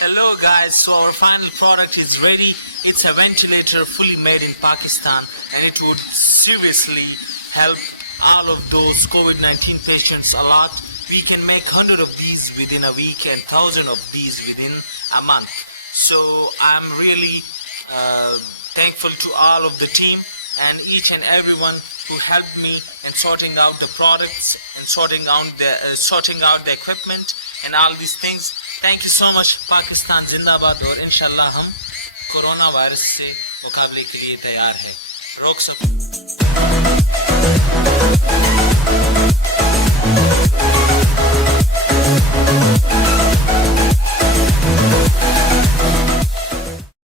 Hello guys, so our final product is ready. It's a ventilator fully made in Pakistan, and it would seriously help all of those COVID-19 patients a lot. We can make 100 of these within a week and 1,000 of these within a month. So I'm really thankful to all of the team and each and everyone who helped me in sorting out the products and sorting out the equipment and all these things. Thank you so much. Pakistan जिंदाबाद और इंशाल्लाह हम corona virus से मुकाबले के लिए तैयार है। रोक सकते